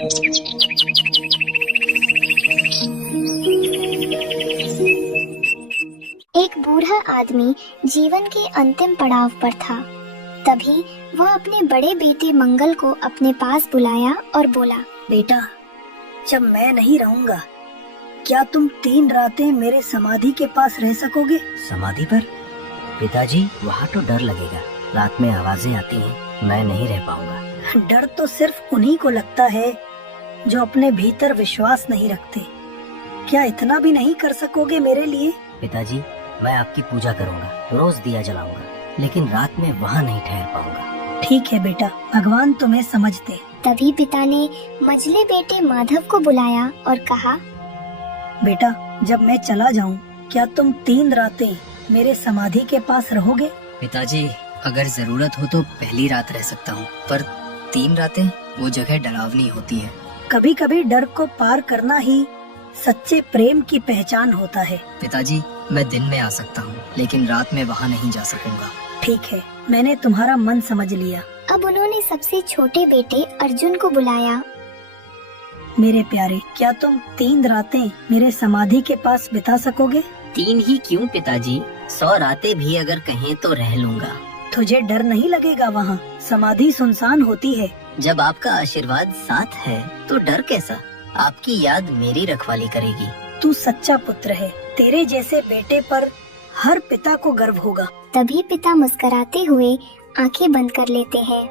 एक बूढ़ा आदमी जीवन के अंतिम पड़ाव पर था। तभी वह अपने बड़े बेटे मंगल को अपने पास बुलाया और बोला, बेटा, जब मैं नहीं रहूंगा क्या तुम 3 रातें मेरे समाधि के पास रह सकोगे? समाधि पर? पिताजी, वहाँ तो डर लगेगा। रात में आवाजें आती हैं, मैं नहीं रह पाऊंगा। डर तो सिर्फ उन्हीं को लगता है जो अपने भीतर विश्वास नहीं रखते। क्या इतना भी नहीं कर सकोगे मेरे लिए? पिताजी, मैं आपकी पूजा करूंगा, रोज दिया जलाऊंगा, लेकिन रात में वहाँ नहीं ठहर पाऊंगा। ठीक है बेटा, भगवान तुम्हें समझते। तभी पिता ने मझले बेटे माधव को बुलाया और कहा, बेटा, जब मैं चला जाऊं क्या तुम 3 रातें मेरे समाधि के पास रहोगे? पिताजी, अगर जरूरत हो तो पहली रात रह सकता हूँ, पर 3 रातें वो जगह डरावनी होती है। कभी कभी डर को पार करना ही सच्चे प्रेम की पहचान होता है। पिताजी, मैं दिन में आ सकता हूँ, लेकिन रात में वहाँ नहीं जा सकूंगा। ठीक है, मैंने तुम्हारा मन समझ लिया। अब उन्होंने सबसे छोटे बेटे अर्जुन को बुलाया। मेरे प्यारे, क्या तुम 3 रातें मेरे समाधि के पास बिता सकोगे? 3 ही क्यों पिताजी, 100 रातें भी अगर कहें तो रह लूंगा। तुझे डर नहीं लगेगा? वहाँ समाधि सुनसान होती है। जब आपका आशीर्वाद साथ है तो डर कैसा? आपकी याद मेरी रखवाली करेगी। तू सच्चा पुत्र है, तेरे जैसे बेटे पर हर पिता को गर्व होगा। तभी पिता मुस्कुराते हुए आंखें बंद कर लेते हैं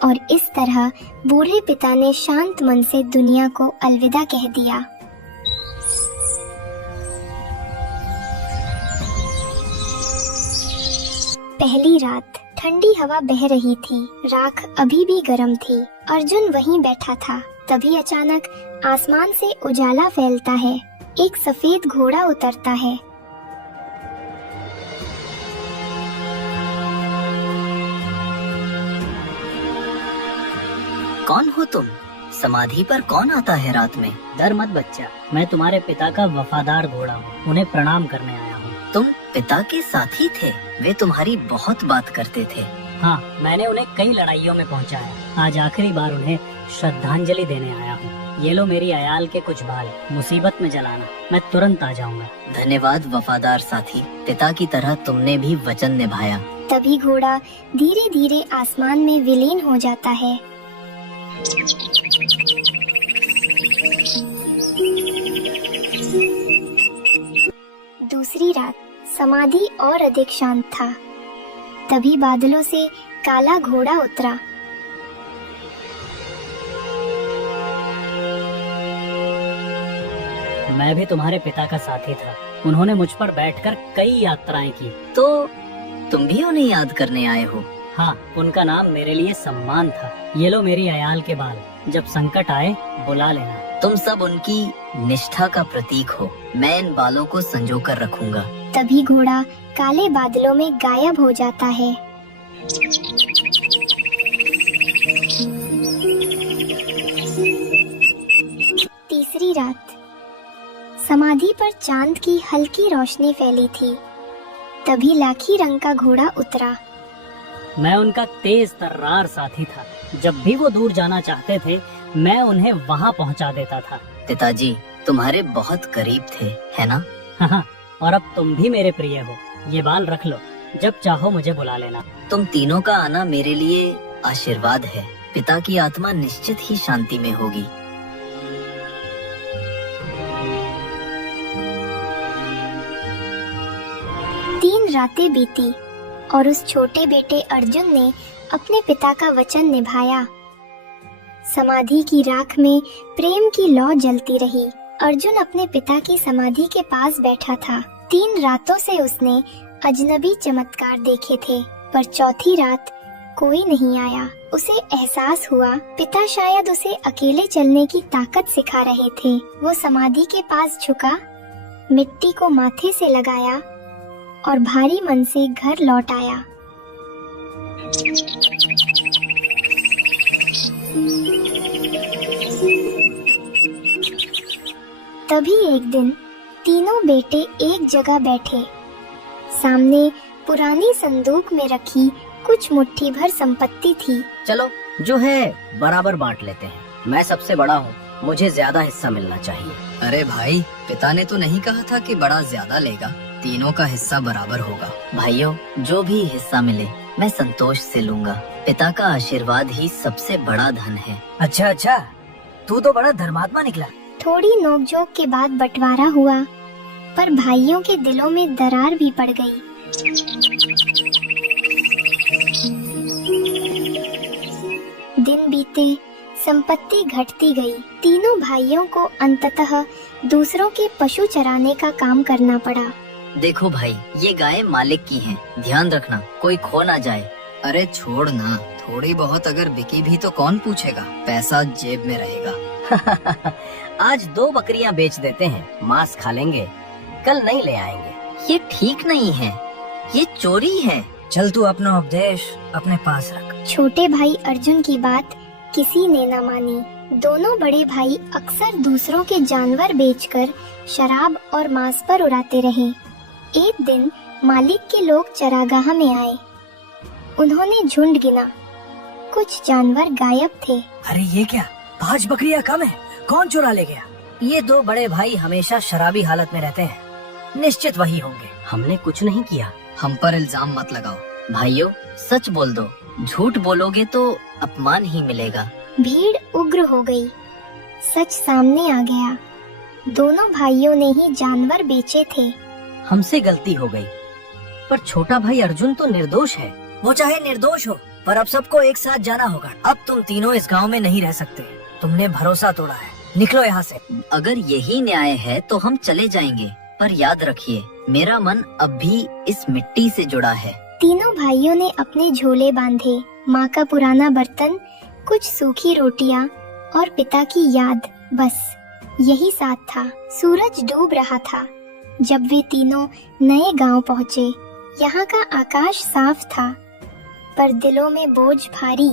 और इस तरह बूढ़े पिता ने शांत मन से दुनिया को अलविदा कह दिया। पहली रात, ठंडी हवा बह रही थी, राख अभी भी गर्म थी। अर्जुन वहीं बैठा था। तभी अचानक आसमान से उजाला फैलता है। एक सफेद घोड़ा उतरता है। कौन हो तुम? समाधि पर कौन आता है रात में? डर मत बच्चा, मैं तुम्हारे पिता का वफादार घोड़ा हूँ, उन्हें प्रणाम करने आया हूँ। तुम पिता के साथी थे? वे तुम्हारी बहुत बात करते थे। हाँ, मैंने उन्हें कई लड़ाइयों में पहुँचाया। आज आखिरी बार उन्हें श्रद्धांजलि देने आया हूँ। ये लो मेरी अयाल के कुछ बाल, मुसीबत में जलाना, मैं तुरंत आ जाऊंगा। धन्यवाद वफादार साथी, पिता की तरह तुमने भी वचन निभाया। तभी घोड़ा धीरे धीरे आसमान में विलीन हो जाता है। दूसरी रात, समाधि और अधिक शांत था। तभी बादलों से काला घोड़ा उतरा। मैं भी तुम्हारे पिता का साथी था। उन्होंने मुझ पर बैठकर कई यात्राएं की। तो तुम भी उन्हें याद करने आए हो? हाँ, उनका नाम मेरे लिए सम्मान था। ये लो मेरी अयाल के बाल, जब संकट आए बुला लेना। तुम सब उनकी निष्ठा का प्रतीक हो। मैं इन बालों को संजो कर रखूंगा। तभी घोड़ा काले बादलों में गायब हो जाता है। तीसरी रात, समाधि पर चांद की हल्की रोशनी फैली थी। तभी लाखी रंग का घोड़ा उतरा। मैं उनका तेज तर्रार साथी था। जब भी वो दूर जाना चाहते थे, मैं उन्हें वहाँ पहुँचा देता था। पिताजी, तुम्हारे बहुत करीब थे, है ना? हाँ, और अब तुम भी मेरे प्रिय हो। ये बाल रख लो, जब चाहो मुझे बुला लेना। तुम तीनों का आना मेरे लिए आशीर्वाद है। पिता की आत्मा निश्चित ही शांति में होगी। तीन रातें बीती और उस छोटे बेटे अर्जुन ने अपने पिता का वचन निभाया। समाधि की राख में प्रेम की लौ जलती रही। अर्जुन अपने पिता की समाधि के पास बैठा था। 3 रातों से उसने अजनबी चमत्कार देखे थे, पर चौथी रात कोई नहीं आया। उसे एहसास हुआ पिता शायद उसे अकेले चलने की ताकत सिखा रहे थे। वो समाधि के पास झुका, मिट्टी को माथे से लगाया और भारी मन से घर लौट आया। तभी एक दिन तीनों बेटे एक जगह बैठे। सामने पुरानी संदूक में रखी कुछ मुट्ठी भर संपत्ति थी। चलो, जो है बराबर बांट लेते हैं। मैं सबसे बड़ा हूँ, मुझे ज्यादा हिस्सा मिलना चाहिए। अरे भाई, पिता ने तो नहीं कहा था कि बड़ा ज्यादा लेगा। तीनों का हिस्सा बराबर होगा। भाइयों, जो भी हिस्सा मिले मैं संतोष से लूंगा। पिता का आशीर्वाद ही सबसे बड़ा धन है। अच्छा अच्छा, तू तो बड़ा धर्मात्मा निकला। थोड़ी नोकझोंक के बाद बंटवारा हुआ, पर भाइयों के दिलों में दरार भी पड़ गई। दिन बीते, संपत्ति घटती गई। तीनों भाइयों को अंततः दूसरों के पशु चराने का काम करना पड़ा। देखो भाई, ये गाय मालिक की हैं, ध्यान रखना कोई खो ना जाए। अरे छोड़ ना, थोड़ी बहुत अगर बिकी भी तो कौन पूछेगा, पैसा जेब में रहेगा। आज 2 बकरियां बेच देते हैं, मांस खा लेंगे, कल नहीं ले आएंगे। ये ठीक नहीं है, ये चोरी है। चल तू अपना उपदेश अपने पास रख। छोटे भाई अर्जुन की बात किसी ने न मानी। दोनों बड़े भाई अक्सर दूसरों के जानवर बेचकर शराब और मांस पर उड़ाते रहे। एक दिन मालिक के लोग चरागाह में आए। उन्होंने झुंड गिना, कुछ जानवर गायब थे। अरे ये क्या, 5 बकरियां कम है, कौन चुरा ले गया? ये 2 बड़े भाई हमेशा शराबी हालत में रहते हैं, निश्चित वही होंगे। हमने कुछ नहीं किया। हम पर इल्जाम मत लगाओ। भाइयों, सच बोल दो, झूठ बोलोगे तो अपमान ही मिलेगा। भीड़ उग्र हो गई। सच सामने आ गया। दोनों भाइयों ने ही जानवर बेचे थे। हमसे गलती हो गई, पर छोटा भाई अर्जुन तो निर्दोष है। वो चाहे निर्दोष हो, पर अब सबको एक साथ जाना होगा। अब तुम तीनों इस गांव में नहीं रह सकते। तुमने भरोसा तोड़ा है, निकलो यहाँ से। अगर यही न्याय है तो हम चले जाएंगे, पर याद रखिए मेरा मन अब भी इस मिट्टी से जुड़ा है। तीनों भाइयों ने अपने झोले बांधे। माँ का पुराना बर्तन, कुछ सूखी रोटियां और पिता की याद, बस यही साथ था। सूरज डूब रहा था जब वे तीनों नए गांव पहुँचे। यहाँ का आकाश साफ था, पर दिलों में बोझ भारी।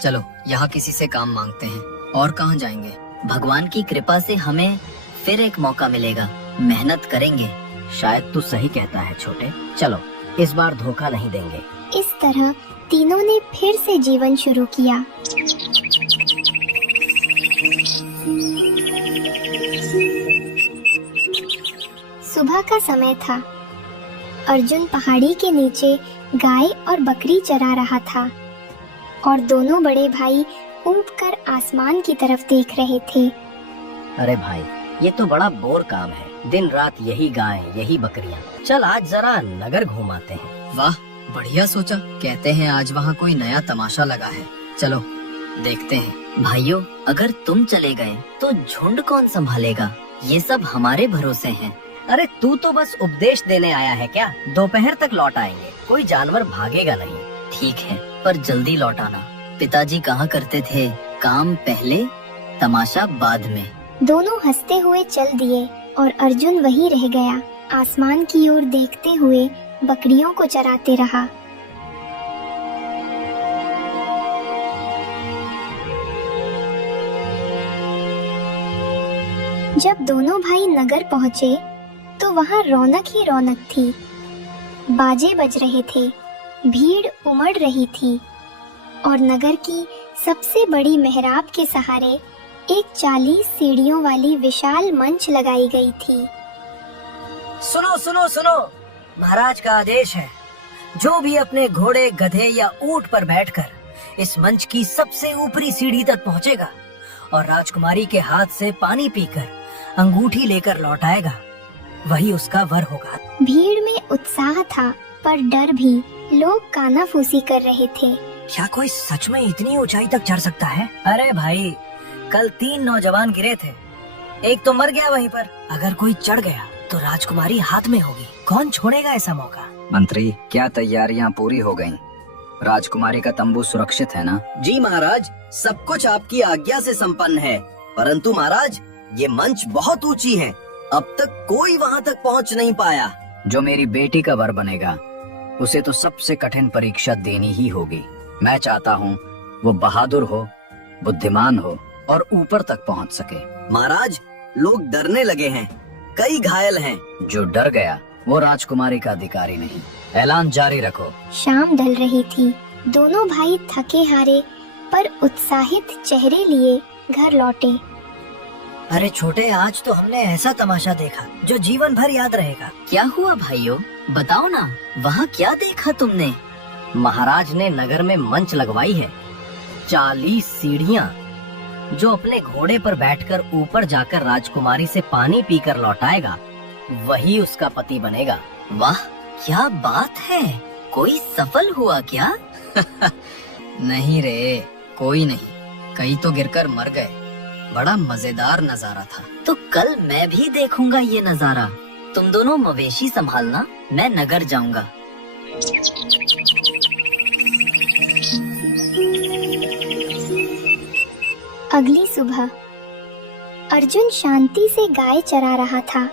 चलो यहाँ किसी से काम मांगते हैं। और कहाँ जाएंगे? भगवान की कृपा से हमें फिर एक मौका मिलेगा, मेहनत करेंगे। शायद तू सही कहता है छोटे, चलो इस बार धोखा नहीं देंगे। इस तरह तीनों ने फिर से जीवन शुरू किया। सुबह का समय था। अर्जुन पहाड़ी के नीचे गाय और बकरी चरा रहा था और दोनों बड़े भाई ऊपर आसमान की तरफ देख रहे थे। अरे भाई, ये तो बड़ा बोर काम है, दिन रात यही गाय यही बकरियां। चल आज जरा नगर घूमाते हैं। वाह, बढ़िया सोचा। कहते हैं आज वहाँ कोई नया तमाशा लगा है। चलो देखते हैं। भाइयों, अगर तुम चले गए तो झुंड कौन संभालेगा? ये सब हमारे भरोसे हैं। अरे तू तो बस उपदेश देने आया है क्या? दोपहर तक लौट आएंगे, कोई जानवर भागेगा नहीं। ठीक है, पर जल्दी लौट आना। पिताजी कहा करते थे, काम पहले तमाशा बाद में। दोनों हंसते हुए चल दिए और अर्जुन वहीं रह गया। आसमान की ओर देखते हुए बकरियों को चराते रहा। जब दोनों भाई नगर पहुँचे तो वहाँ रौनक ही रौनक थी। बाजे बज रहे थे, भीड़ उमड़ रही थी और नगर की सबसे बड़ी मेहराब के सहारे एक 40 सीढ़ियों वाली विशाल मंच लगाई गई थी। सुनो सुनो सुनो, महाराज का आदेश है, जो भी अपने घोड़े, गधे या ऊंट पर बैठकर इस मंच की सबसे ऊपरी सीढ़ी तक पहुंचेगा और राजकुमारी के हाथ से पानी पीकर अंगूठी लेकर लौट आएगा, वही उसका वर होगा। भीड़ में उत्साह था, पर डर भी। लोग कानाफूसी कर रहे थे। क्या कोई सच में इतनी ऊंचाई तक चढ़ सकता है? अरे भाई, कल 3 नौजवान गिरे थे, एक तो मर गया वहीं पर। अगर कोई चढ़ गया तो राजकुमारी हाथ में होगी, कौन छोड़ेगा ऐसा मौका? मंत्री, क्या तैयारियां पूरी हो गईं? राजकुमारी का तंबू सुरक्षित है ना? जी महाराज, सब कुछ आपकी आज्ञा से संपन्न है, परंतु महाराज ये मंच बहुत ऊंची है, अब तक कोई वहाँ तक पहुँच नहीं पाया। जो मेरी बेटी का वर बनेगा उसे तो सबसे कठिन परीक्षा देनी ही होगी। मैं चाहता हूँ वो बहादुर हो, बुद्धिमान हो और ऊपर तक पहुँच सके। महाराज, लोग डरने लगे हैं, कई घायल हैं। जो डर गया वो राजकुमारी का अधिकारी नहीं। ऐलान जारी रखो। शाम ढल रही थी। दोनों भाई थके हारे पर उत्साहित चेहरे लिए घर लौटे। अरे छोटे, आज तो हमने ऐसा तमाशा देखा जो जीवन भर याद रहेगा। क्या हुआ भाइयों, बताओ ना, वहाँ क्या देखा तुमने? महाराज ने नगर में मंच लगवाई है। 40 सीढ़ियाँ। जो अपने घोड़े पर बैठकर ऊपर जाकर राजकुमारी से पानी पीकर लौटाएगा, वही उसका पति बनेगा। वाह, क्या बात है! कोई सफल हुआ क्या? नहीं रे, कोई नहीं। कई तो गिरकर मर गए। बड़ा मजेदार नजारा था। तो कल मैं भी देखूंगा ये नजारा। तुम दोनों मवेशी संभालना, मैं नगर जाऊंगा। अगली सुबह अर्जुन शांति से गाय चरा रहा था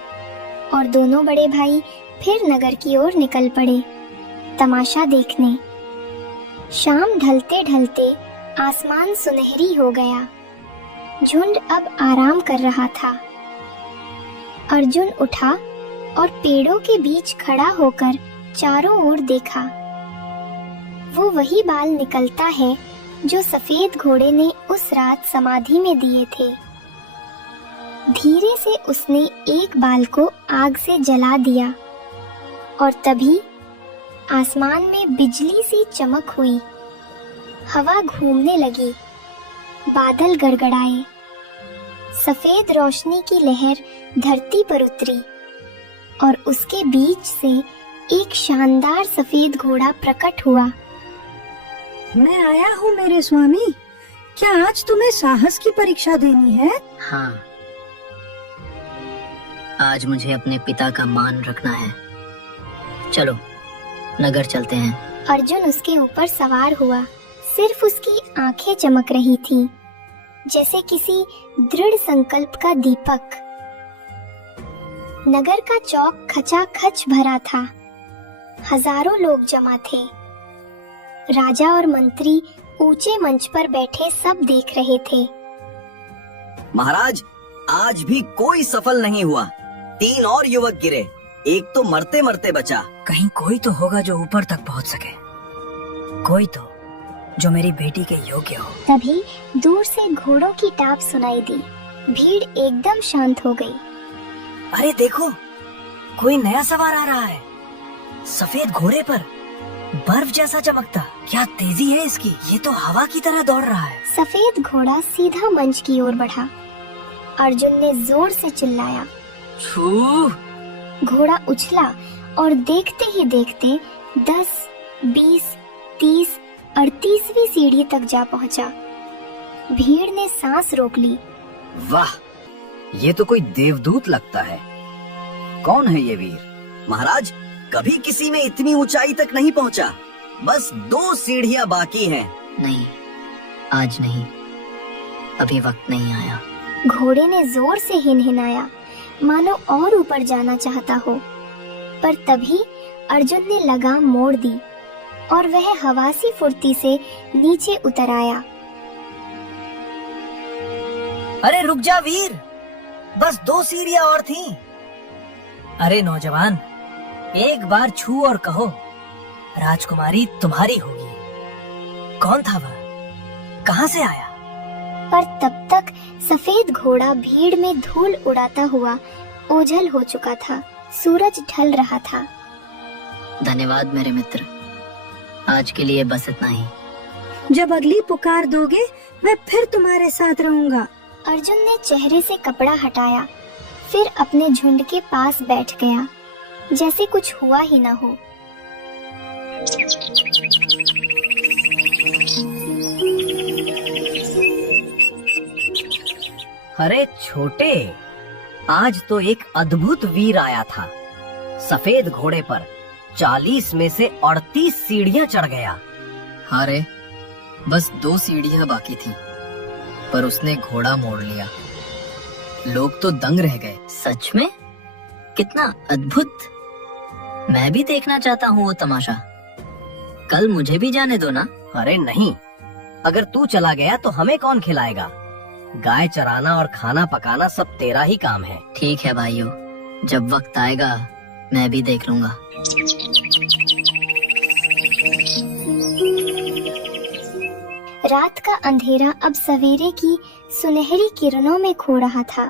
और दोनों बड़े भाई फिर नगर की ओर निकल पड़े तमाशा देखने। शाम ढलते ढलते आसमान सुनहरी हो गया। झुंड अब आराम कर रहा था। अर्जुन उठा और पेड़ों के बीच खड़ा होकर चारों ओर देखा। वो वही बाल निकलता है जो सफेद घोड़े ने उस रात समाधि में दिए थे। धीरे से उसने एक बाल को आग से जला दिया और तभी आसमान में बिजली सी चमक हुई। हवा घूमने लगी, बादल गड़गड़ाए, सफेद रोशनी की लहर धरती पर उतरी और उसके बीच से एक शानदार सफेद घोड़ा प्रकट हुआ। मैं आया हूँ मेरे स्वामी। क्या आज तुम्हें साहस की परीक्षा देनी है? हाँ, आज मुझे अपने पिता का मान रखना है। चलो नगर चलते हैं। अर्जुन उसके ऊपर सवार हुआ। सिर्फ उसकी आंखें चमक रही थीं, जैसे किसी दृढ़ संकल्प का दीपक। नगर का चौक खचाखच भरा था। हजारों लोग जमा थे। राजा और मंत्री ऊंचे मंच पर बैठे सब देख रहे थे। महाराज, आज भी कोई सफल नहीं हुआ। 3 और युवक गिरे, एक तो मरते मरते बचा। कहीं कोई तो होगा जो ऊपर तक पहुंच सके, कोई तो जो मेरी बेटी के योग्य हो। तभी दूर से घोड़ों की टाप सुनाई दी। भीड़ एकदम शांत हो गई। अरे देखो, कोई नया सवार आ रहा है, सफेद घोड़े पर, बर्फ जैसा चमकता। क्या तेजी है इसकी! ये तो हवा की तरह दौड़ रहा है। सफेद घोड़ा सीधा मंच की ओर बढ़ा। अर्जुन ने जोर से चिल्लाया। छू! घोड़ा उछला और देखते ही देखते 10, 20, 30, 38वीं सीढ़ी तक जा पहुंचा। भीड़ ने सांस रोक ली। वाह, ये तो कोई देवदूत लगता है। कौन है ये वीर? महाराज, कभी किसी में इतनी ऊंचाई तक नहीं पहुंचा। बस 2 सीढ़ियां बाकी हैं। नहीं, आज नहीं, अभी वक्त नहीं आया। घोड़े ने जोर से हिनहिनाया, मानो और ऊपर जाना चाहता हो। पर तभी अर्जुन ने लगाम मोड़ दी और वह हवासी फुर्ती से नीचे उतर आया। अरे रुक जा वीर, बस 2 सीढ़ियां और थीं। अरे नौजवान, एक बार छू और कहो, राजकुमारी तुम्हारी होगी। कौन था वह? कहां से आया? पर तब तक सफेद घोड़ा भीड़ में धूल उड़ाता हुआ ओझल हो चुका था। सूरज ढल रहा था। धन्यवाद मेरे मित्र, आज के लिए बस इतना ही। जब अगली पुकार दोगे, मैं फिर तुम्हारे साथ रहूंगा। अर्जुन ने चेहरे से कपड़ा हटाया, फिर अपने झुंड के पास बैठ गया, जैसे कुछ हुआ ही न हो। अरे छोटे, आज तो एक अद्भुत वीर आया था। सफेद घोड़े पर 40 में से 38 सीढ़ियां चढ़ गया। हाँ रे, बस 2 सीढ़ियां बाकी थी, पर उसने घोड़ा मोड़ लिया। लोग तो दंग रह गए। सच में? कितना अद्भुत! मैं भी देखना चाहता हूँ वो तमाशा। कल मुझे भी जाने दो ना। अरे नहीं, अगर तू चला गया तो हमें कौन खिलाएगा? गाय चराना और खाना पकाना सब तेरा ही काम है। ठीक है भाइयों, जब वक्त आएगा मैं भी देख लूंगा। रात का अंधेरा अब सवेरे की सुनहरी किरणों में खो रहा था।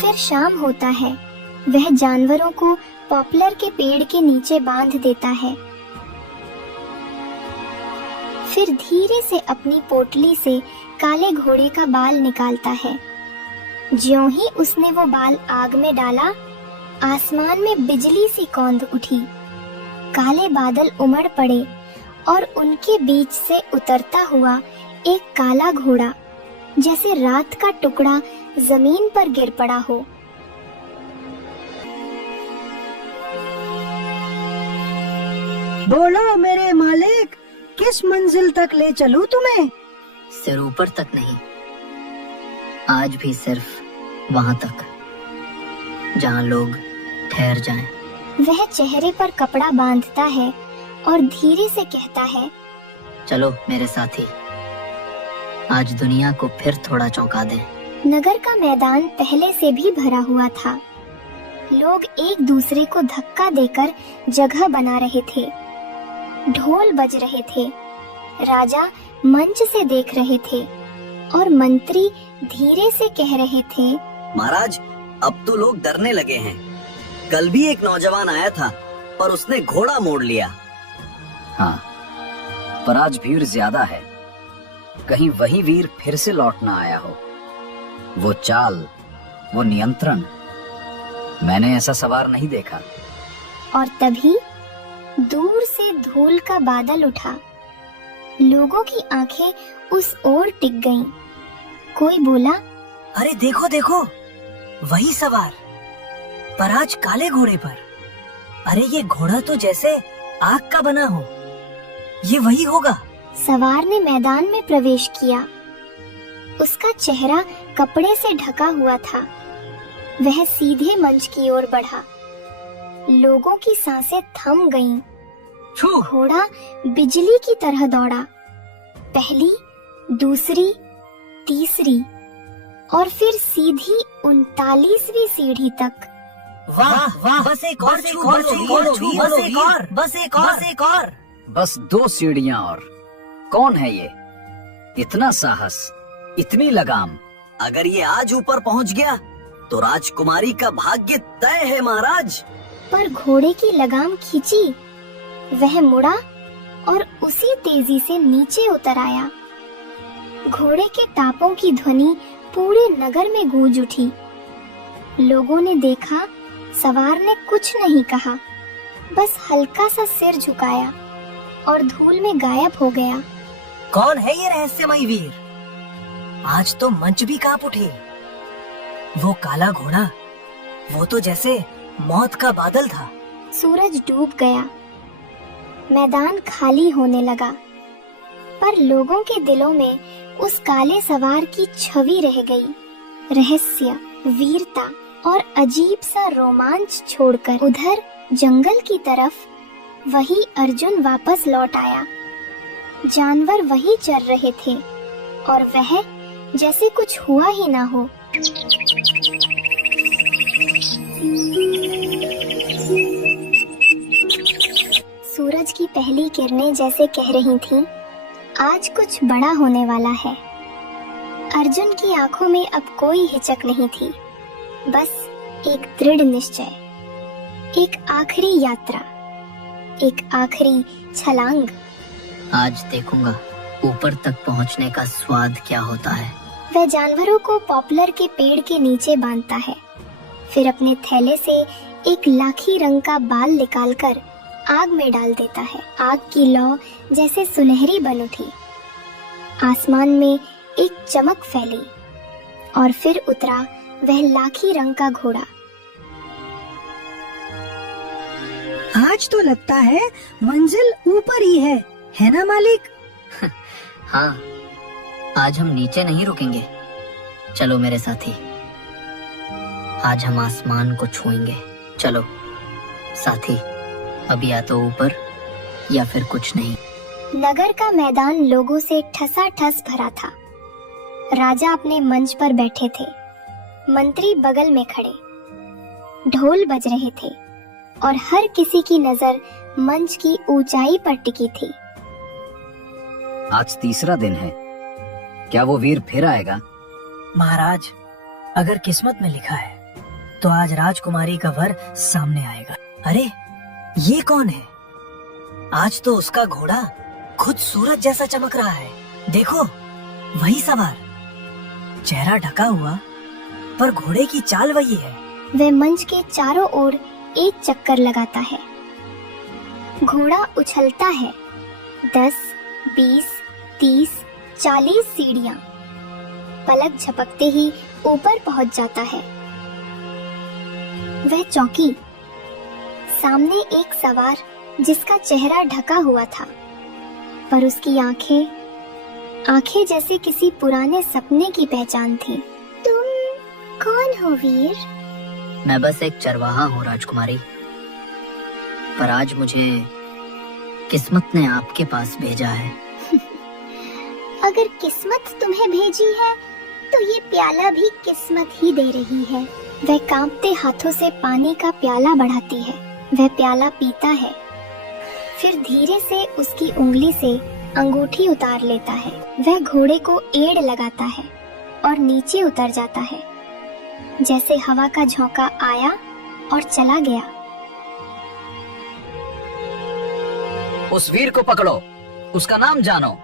फिर शाम होता है। वह जानवरों को पॉपुलर के पेड़ के नीचे बांध देता है। फिर धीरे से अपनी पोटली से काले घोड़े का बाल निकालता है। ज्यों ही उसने वो बाल आग में डाला, आसमान में बिजली सी कौंध उठी। काले बादल उमड़ पड़े और उनके बीच से उतरता हुआ एक काला घोड़ा जैसे रात का टुकड़ा जमीन पर गिर पड़ा हो। बोलो मेरे मालिक, किस मंजिल तक ले चलूं तुम्हें? सिर ऊपर तक नहीं, आज भी सिर्फ वहां तक जहां लोग ठहर जाएं। वह चेहरे पर कपड़ा बांधता है और धीरे से कहता है, चलो मेरे साथी, आज दुनिया को फिर थोड़ा चौंका दें। नगर का मैदान पहले से भी भरा हुआ था। लोग एक दूसरे को धक्का देकर जगह बना रहे थे। ढोल बज रहे थे। राजा मंच से देख रहे थे और मंत्री धीरे से कह रहे थे, महाराज, अब तो लोग डरने लगे हैं। कल भी एक नौजवान आया था पर उसने घोड़ा मोड़ लिया। हाँ, पर आज भीड़ ज्यादा है। कहीं वही वीर फिर से लौट ना आया हो। वो चाल, वो नियंत्रण, मैंने ऐसा सवार नहीं देखा। और तभी दूर से धूल का बादल उठा। लोगों की आंखें उस ओर टिक गईं। कोई बोला, अरे देखो देखो, वही सवार, पर आज काले घोड़े पर। अरे ये घोड़ा तो जैसे आग का बना हो। ये वही होगा। सवार ने मैदान में प्रवेश किया। उसका चेहरा कपड़े से ढका हुआ था। वह सीधे मंच की ओर बढ़ा। लोगों की सांसें थम गईं। घोड़ा बिजली की तरह दौड़ा। पहली, दूसरी, तीसरी और फिर सीधी 39वीं सीढ़ी तक। वाह वाह, बस एक और, बस एक और। बस 2 सीढ़ियां और। कौन है ये? इतना साहस, इतनी लगाम। अगर ये आज ऊपर पहुंच गया तो राजकुमारी का भाग्य तय है महाराज। पर घोड़े की लगाम खींची। वह मुड़ा और उसी तेजी से नीचे उतर आया। घोड़े के टापों की ध्वनि पूरे नगर में गूंज उठी। लोगों ने देखा, सवार ने कुछ नहीं कहा, बस हल्का सा सिर झुकाया और धूल में गायब हो गया। कौन है ये रहस्यमयी वीर? आज तो मंच भी कांप उठे। वो काला घोड़ा, वो तो जैसे मौत का बादल था। सूरज डूब गया। मैदान खाली होने लगा, पर लोगों के दिलों में उस काले सवार की छवि रह गई। रहस्य, वीरता और अजीब सा रोमांच छोड़कर उधर जंगल की तरफ वही अर्जुन वापस लौट आया। जानवर वही चर रहे थे और वह जैसे कुछ हुआ ही ना हो। सूरज की पहली किरणें जैसे कह रही थीं, आज कुछ बड़ा होने वाला है। अर्जुन की आंखों में अब कोई हिचक नहीं थी, बस एक दृढ़ निश्चय, एक आखिरी यात्रा, एक आखिरी छलांग। आज देखूंगा ऊपर तक पहुंचने का स्वाद क्या होता है। वह जानवरों को पॉपुलर के पेड़ के नीचे बांधता है, फिर अपने थैले से एक लाखी रंग का बाल निकालकर आग में डाल देता है। आग की लौ जैसे सुनहरी बन उठी। आसमान में एक चमक फैली और फिर उतरा वह लाखी रंग का घोड़ा। आज तो लगता है मंजिल ऊपर ही है ना मालिक? हाँ, आज हम नीचे नहीं रुकेंगे। चलो मेरे साथी, आज हम आसमान को छुएंगे। चलो साथी, अब या तो ऊपर या फिर कुछ नहीं। नगर का मैदान लोगों से ठसाठस भरा था। राजा अपने मंच पर बैठे थे, मंत्री बगल में खड़े। ढोल बज रहे थे और हर किसी की नजर मंच की ऊंचाई पर टिकी थी। आज तीसरा दिन है, क्या वो वीर फिर आएगा? महाराज, अगर किस्मत में लिखा है तो आज राजकुमारी का वर सामने आएगा। अरे ये कौन है? आज तो उसका घोड़ा खुद सूरज जैसा चमक रहा है। देखो, वही सवार, चेहरा ढका हुआ पर घोड़े की चाल वही है। वह मंच के चारों ओर एक चक्कर लगाता है। घोड़ा उछलता है। 10, 20, 30, 40 सीढ़ियां। पलक झपकते ही ऊपर पहुंच जाता है। वह चौकी। सामने एक सवार जिसका चेहरा ढका हुआ था, पर उसकी आंखें जैसे किसी पुराने सपने की पहचान थी। तुम कौन हो वीर? मैं बस एक चरवाहा हूँ राजकुमारी, पर आज मुझे किस्मत ने आपके पास भेजा है। अगर किस्मत तुम्हें भेजी है तो ये प्याला भी किस्मत ही दे रही है। वह कांपते हाथों से पानी का प्याला बढ़ाती है। वह प्याला पीता है, फिर धीरे से उसकी उंगली से अंगूठी उतार लेता है। वह घोड़े को एड़ लगाता है और नीचे उतर जाता है, जैसे हवा का झोंका आया और चला गया। उस वीर को पकड़ो, उसका नाम जानो।